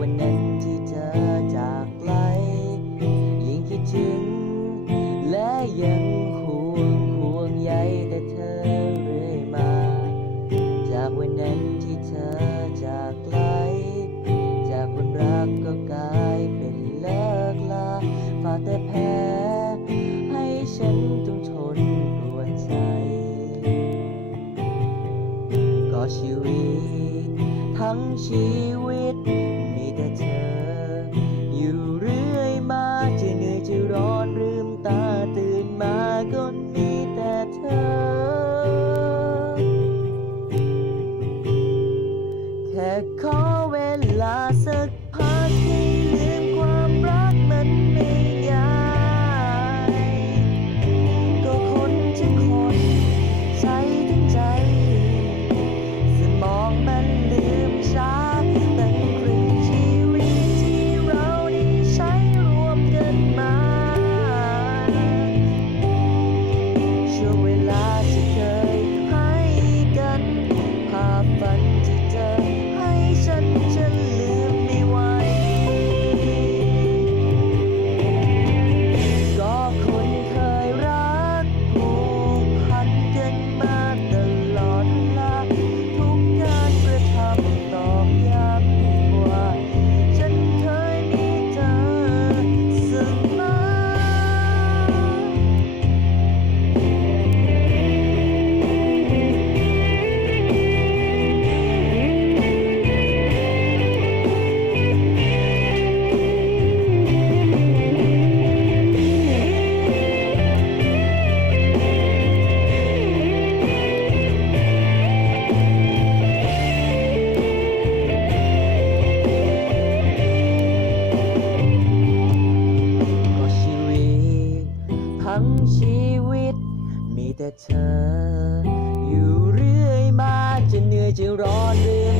วันนั้นที่เธอจากไกลยิ่งคิดถึง และยังห่วงห่วงใยแต่เธอเรื่อยมา จากวันนั้นที่เธอจากไกล จากคนรักก็กลายเป็นเลิกลาฝากแต่แพ้ให้ฉันต้องทนปวดใจก็ชีวิต ทั้งชีวิต ก ชีวิต มีแต่เธอ อยู่เรื่อยมาจะเหนื่อยจะร้อนลืม